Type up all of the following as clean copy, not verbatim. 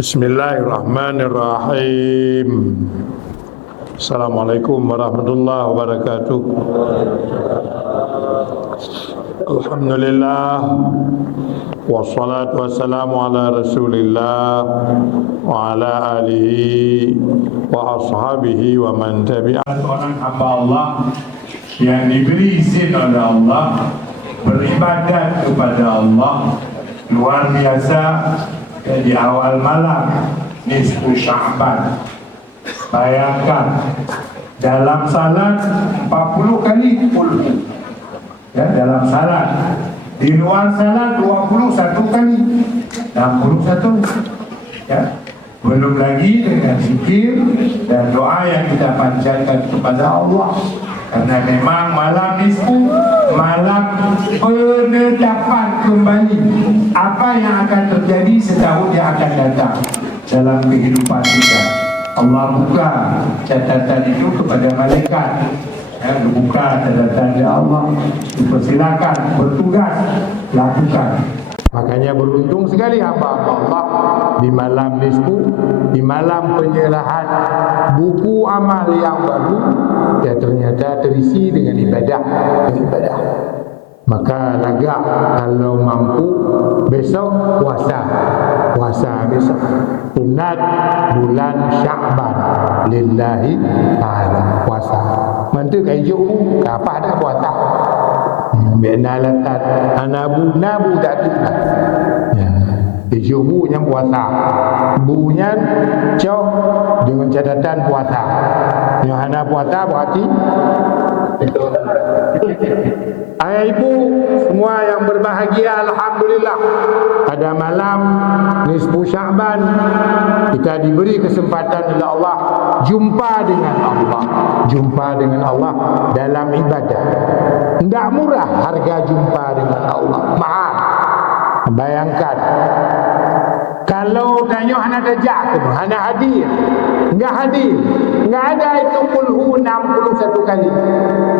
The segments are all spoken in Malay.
Bismillahirrahmanirrahim. Assalamualaikum warahmatullahi wabarakatuh. Alhamdulillah, wassalatu wassalamu ala rasulillah wa ala alihi wa ashabihi wa man tabi'ah. Orang hamba Allah yang diberi izin oleh Allah beribadat kepada Allah luar biasa di awal malam nisfu Sya'ban. Bayangkan dalam salat 40 kali qul, ya, dalam salat. Di luar salat 21 kali, 61, ya. Belum lagi dengan zikir dan doa yang kita panjatkan kepada Allah. Karena memang malam nisfu, malam penetapan kembali apa yang akan terjadi setahun yang akan datang dalam kehidupan kita. Allah buka catatan itu kepada malaikat, ya, buka catatan Allah, dipersilakan bertugas, lakukan. Makanya beruntung sekali hamba-hamba Allah di malam nisfu, di malam penyerahan buku amal yang baru, ya ternyata terisi dengan ibadah. Maka lagak kalau mampu besok puasa besok sunat bulan Sya'ban lillahi ta'ala, puasa mantu kai juhu apa ada puasa benalatat anabu nabu datu ya juhu yang puasa bunya cok dengan catatan puasa yang ada puasa berarti ayah ibu semua yang berbahagia, alhamdulillah pada malam nisfu Sya'ban kita diberi kesempatan oleh Allah jumpa dengan Allah dalam ibadah. Tidak murah harga jumpa dengan Allah, mahal. Bayangkan kalau tanya anak dajak tu, anak hadir, enggak ada itu kulhu 61 kali,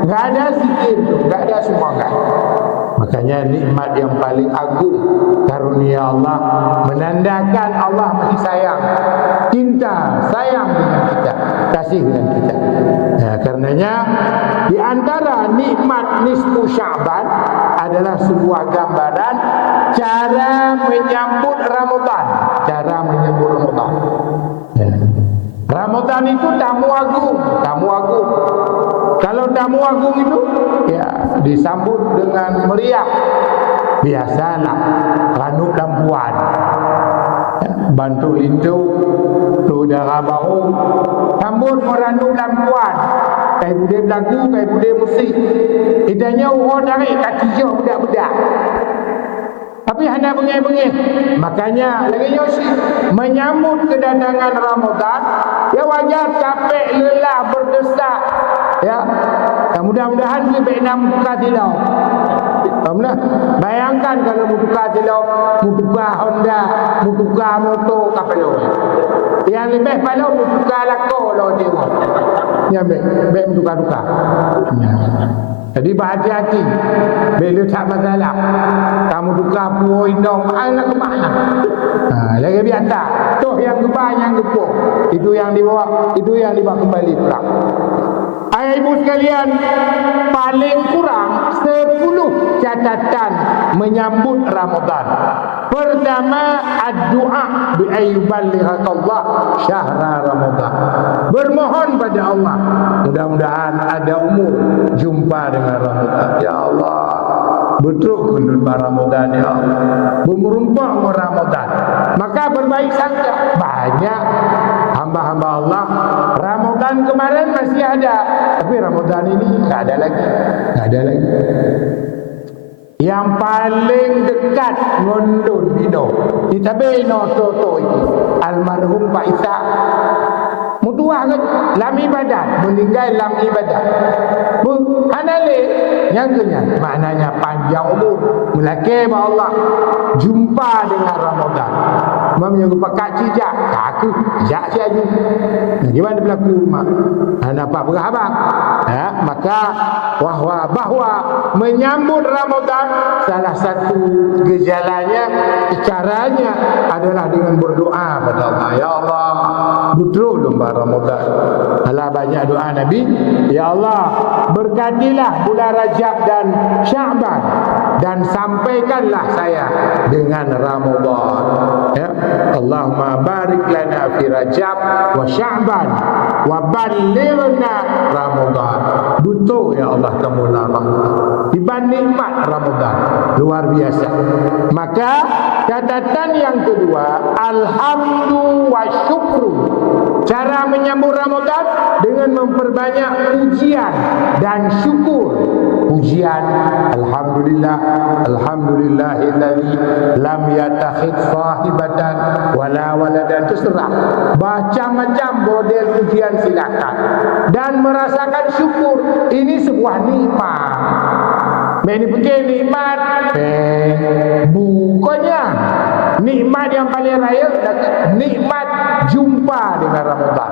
enggak ada zikir tu, enggak ada semua kan. Makanya nikmat yang paling agung karunia Allah menandakan Allah masih sayang, sayang dengan kita, kasih dengan kita. Nah, karenanya di antara nikmat nisfu Sya'ban adalah sebuah gambaran cara menyambut Ramadan. Ya. Ramadan itu tamu agung. Kalau tamu agung itu ya disambut dengan meriah. Biasalah ranuk lampuan, ya, bantu lindu saudara baru sambut meranuk lampuan. Kai bude berlagu, kai bude musik. Idanya orang tarik kaki jauh budak-budak. Tapi hanya bengih-bengih. Makanya lagi Yosi menyambut kedatangan Ramadan, ya wajar capek, lelah, berdesak. Ya, mudah-mudahan lebih enam buka tilau. Bayangkan kalau buka tilau, buka Honda, buka motor kapal. Yang lebih palau buka lako lo dia. Ya, baik duka-duka. Jadi berhati-hati. Bila tak masalah, kamu duka puo indong anak kemana? Lagi biasa. Tuh yang gebah yang gepo. Itu yang dibawa kembali pulang. Ayah ibu sekalian, paling kurang 10 catatan menyambut Ramadan. Pertama, ad-du'a bi ayyuballighakallah syahra Ramadan. Bermohon pada Allah, mudah-mudahan ada umur jumpa dengan Ramadan. Ya Allah, betul kunut Ramadan, ya Allah. Bemerumpah Ramadan. Maka berbaik sangka. Banyak hamba-hamba Allah Ramadan kemarin masih ada, tapi Ramadan ini tak ada lagi. Yang paling dekat ngondon bino kita beno toto itu almarhum Pak Isa mutua kan lam ibadat, meninggal lam ibadat. Hanale yang kenya maknanya panjang umur, melaki Allah jumpa dengan Ramadan. Mamnya lupa kak cijak ke? Ajak saya je. Nah, gimana berlaku mak? Nampak berhabang. Maka bahwa menyambut Ramadan salah satu gejalanya, caranya adalah dengan berdoa pada Allah. Ya Allah, betul bulan Ramadan. Alah banyak doa Nabi. Ya Allah, berkatilah bulan Rajab dan Sya'ban dan sampaikanlah saya dengan Ramadan. Ya, Allahumma barik lana fi Rajab wa Sya'ban wa ballighna Ramadan. Betul ya Allah kamu Ramadan. Iban nikmat Ramadan luar biasa. Maka catatan yang kedua, alhamdulillah wa syukru. Cara menyambut Ramadan dengan memperbanyak pujian dan syukur. Pujian, alhamdulillah, alhamdulillahilladzi lam yattakhidh sahibatan wala waladan, terserah. Baca macam model pujian silakan. Dan merasakan syukur, ini sebuah nikmat. Ini fikir nikmat, bukannya nikmat yang paling raya, nikmat jumpa dengan Ramadan.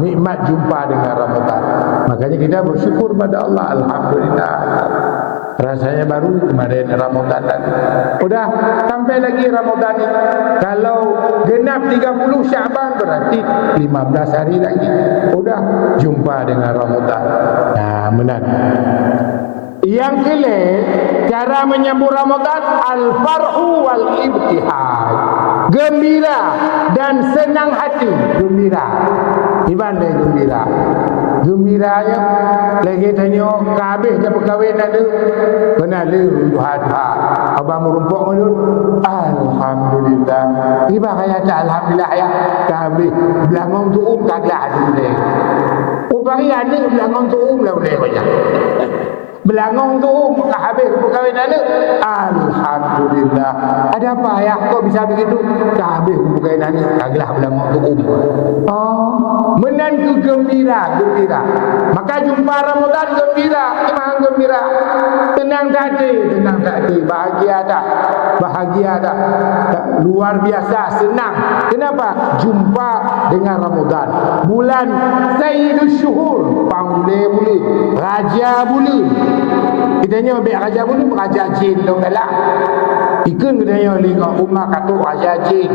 Nikmat jumpa dengan Ramadan. Makanya kita bersyukur pada Allah. Alhamdulillah. Rasanya baru kemarin Ramadan tadi. Udah sampai lagi Ramadan ini. Kalau genap 30 Sya'ban berarti 15 hari lagi. Udah jumpa dengan Ramadan. Nah, benar. Yang kelima, cara menyambut Ramadan al-farhu wal ibtihaj. Gembira dan senang hati. Gembira. Iban dia gembira. Gembiranya lagi tanya kabeh ke perkahwinan tu. Benar le duha-duha. Abang merumpuk menurut alhamdulillah. Iban kaya tak alhamdulillah ya. Kabeh belangong tu kagak ada boleh. Upari ada belangong tu lah boleh banyak. Belangong tu maka habis perkahwinan ni alhamdulillah. Ada apa ya kau bisa begitu? Dah habis perkahwinan ni kaglah belangong tu menan tu gembira. Maka jumpa Ramadan gembira, iman gembira. Tenang tak hati, bahagia tak? Luar biasa senang. Kenapa? Jumpa dengan Ramadan. Bulan Sayyidus Syuhur, panggil bulan, raja bulan. Kita tanya ambil raja bulan, raja jin dong galak. Ikun kita tanya lingkap rumah katuk raja jin.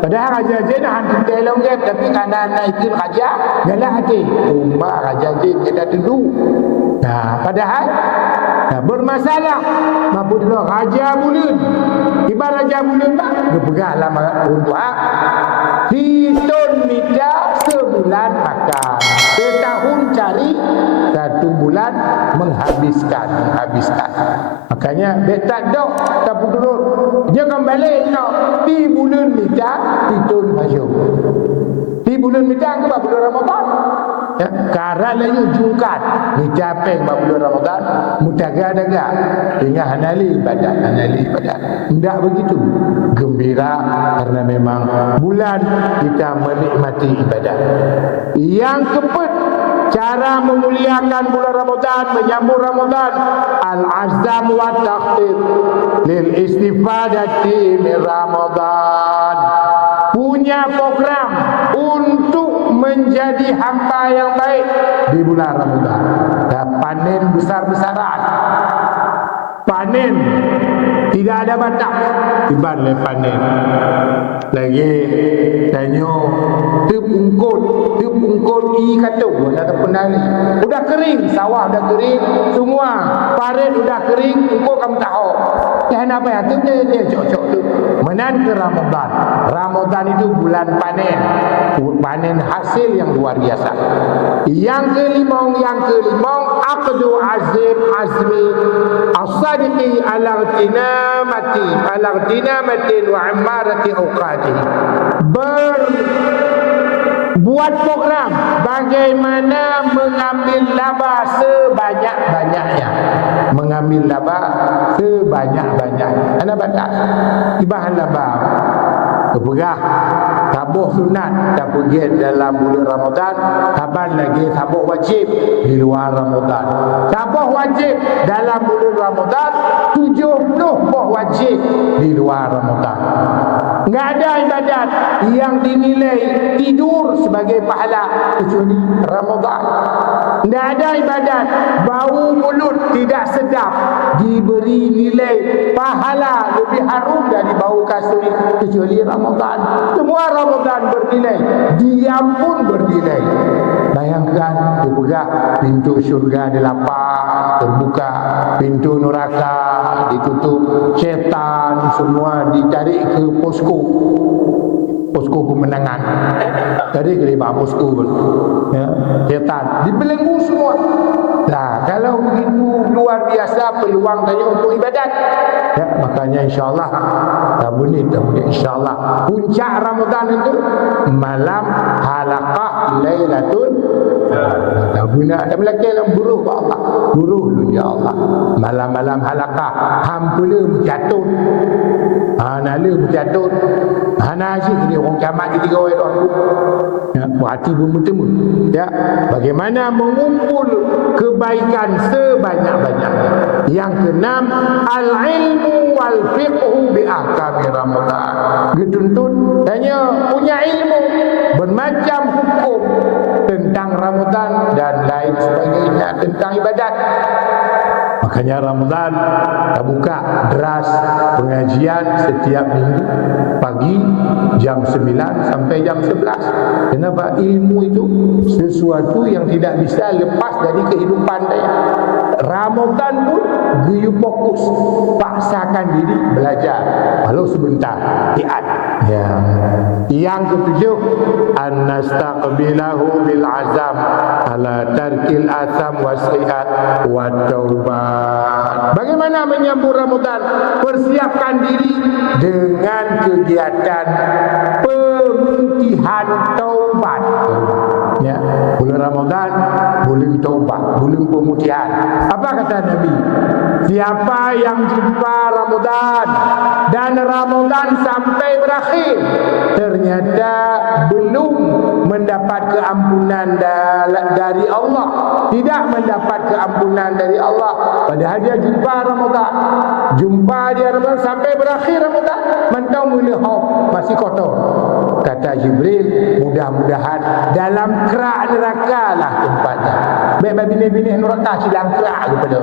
Padahal raja jin hantu telong dia, tapi kanan ikun raja galak hati. Rumah raja jin kita duduk. Nah, padahal bermasalah. Mampu dulu raja bulan. Ibarat raja bulan tak? Dia pegahlah untuk hitung mita sebulan makan. Setahun cari, 1 bulan menghabiskan. Makanya betak dok tak dulu. Jangan balik no. Di bulan mita hitung baju. Di bulan mita ke bulan Ramadan. Ya, karena layu jungkat dicapai bulan Ramadan mutaga-daga dengan hanali ibadat. Tidak begitu gembira karena memang bulan kita menikmati ibadat. Yang keempat, cara memuliakan bulan Ramadan, menyambut Ramadan, al-azam wa taqdir lil istifadati min Ramadan. Punya program untuk menjadi hamba yang baik di bulan Ramadan. Dan panen besar-besaran. Panen tidak ada batas. Iban le panen. Lagi tanya tip ungkut i kata ada penali. Udah kering, sawah udah kering, semua panen udah kering, ungkut kamu tahu. Ya apa ya? Tu dia cocok tu. Menan ke Ramadan. Ramadan itu bulan panen. Panen hasil yang luar biasa. Yang kelima aqdu azmi as-sadiqi ala igtinamati wa amarati awqati. Buat program bagaimana mengambil laba sebanyak-banyaknya. Mengambil laba sebanyak-banyaknya. Ada batas. Ibahan laba. Kepegah tabuh sunat tak pergi dalam bulan Ramadan, taban lagi tabuh wajib di luar Ramadan. Tabuh wajib dalam bulan Ramadan, 70 buah wajib di luar Ramadan. Enggak ada ibadat yang dinilai tidur sebagai pahala kecuali Ramadan. Enggak ada ibadat bau mulut tidak sedap diberi nilai pahala lebih harum dari bau kasut kecuali Ramadan. Semua Ramadan bernilai, diam pun bernilai. Bayangkan dibuka pintu syurga dilapang, terbuka pintu neraka ditutup, syaitan semua ditarik ke posko kemenangan, tarik ke lima posko pun, ya, syaitan dibelenggu semua. Nah, kalau begitu luar biasa peluang tanya untuk ibadat, ya, makanya insyaAllah insyaAllah puncak Ramadan itu malam halaqah Lailatul guna dan melaki dalam buruh Allah, buruh ya Allah, malam-malam halaqah hampula berjatuh, nala berjatuh, nasi ni orang kiamat ketika orang tu, ya, hati pun bertemu, ya, bagaimana mengumpul kebaikan sebanyak-banyaknya. Yang keenam, al-ilmu wal fiqhu bi ahkami Ramadan. Dituntut hanya punya ilmu bermacam hukum tentang Ramadan dan lain sebagainya tentang ibadat. Makanya Ramadan kita buka deras pengajian setiap minggu pagi jam 9 sampai jam 11. Kenapa? Ilmu itu sesuatu yang tidak bisa lepas dari kehidupan saya. Ramadan pun guyup fokus, paksakan diri belajar walau sebentar, tiat. Ya. Yang ketujuh, an-nastaqbilahu bil azam ala tarkil atham wa sayyi'at wa taubat. Bagaimana menyambut Ramadan? Persiapkan diri dengan kegiatan pemutihan taubat. Ya, bulan Ramadan, bulan taubat, bulan pemutihan. Apa kata Nabi? Siapa yang jumpa Ramadan dan Ramadan sampai berakhir ternyata belum mendapat keampunan dari Allah, tidak mendapat keampunan dari Allah, padahal dia jumpa Ramadan, sampai berakhir Ramadan, mentau mula masih kotor. Kata Jibril, mudah-mudahan dalam kerak neraka lah tempatnya. Baik bini-bini neraka sedang kerak kepada.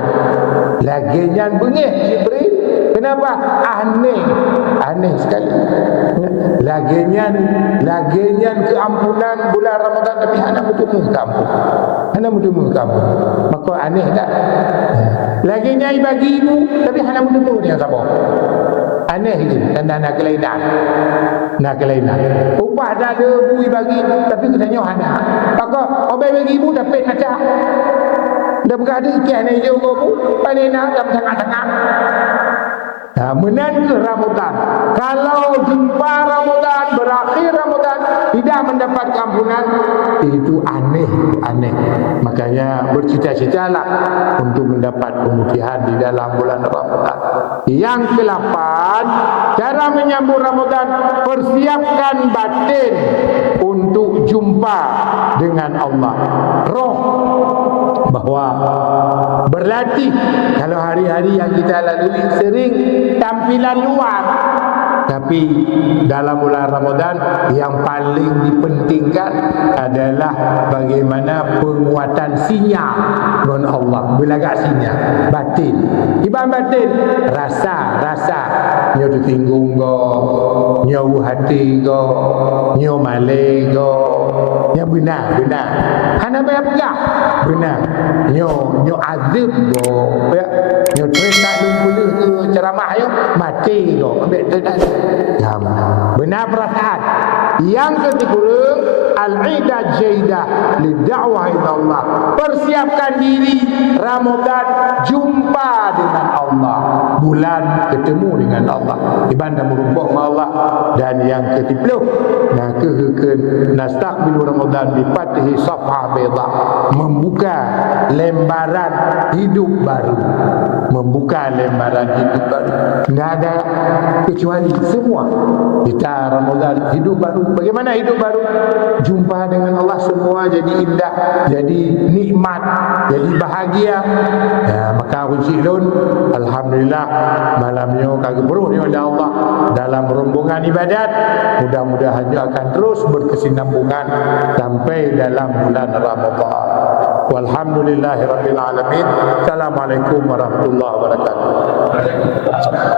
Laginya bengih Jibril. Kenapa? Aneh sekali. Laginya keampunan bulan Ramadan tapi hanya bertemu kampung. Maka aneh tak? Laginya bagi ibu tapi hanya bertemu dengan siapa? Aneh itu tanda nak kelainan. Upah dah ada bui bagi tapi katanya hana. Maka obai bagi ibu dapat macam. Dah berada ikan ni je bu. Panena dalam tengah-tengah. Menan ke Ramadan. Kalau jumpa Ramadan, berakhir Ramadan, tidak mendapat keampunan, itu aneh. Makanya bercita-citalah untuk mendapat pemutihan di dalam bulan Ramadan. Yang ke-8, cara menyambut Ramadan, persiapkan batin untuk jumpa dengan Allah. Roh bahwa berlatih. Kalau hari-hari yang kita lalui sering tampilan luar, tapi dalam bulan Ramadan yang paling dipentingkan adalah bagaimana penguatan sinyal dengan Allah. Belagak sinyal batin, ibarat batin, rasa nyo tertinggung go, nyo hati go, nyo malai go, nyo benar hana bayar pegah benar, nyo azib go, nyo cerita lumpul ke ceramah yo mati go, ambil cerita benar perasaan. Yang ketiga, al-idah jaidah lid'awah ila Allah. Persiapkan diri Ramadan jumpa dengan Allah, bulan ketemu dengan Allah, ibadah merumpuk dengan Allah. Dan yang ke-10, nastaqbilu Ramadan bi fatihi safha bayda, membuka lembaran hidup baru. Tidak ada kecuali semua kita Ramadan hidup baru. Bagaimana hidup baru? Jumpa dengan Allah, semua jadi indah, jadi nikmat, jadi bahagia. Ya, maka uji'lun alhamdulillah. Alhamdulillah malam ni kageberuh ni oleh Allah dalam rombongan ibadat. Mudah-mudahan juga akan terus berkesinambungan sampai dalam bulan Ramadan. Walhamdulillahirabbil alamin. Assalamualaikum warahmatullahi wabarakatuh.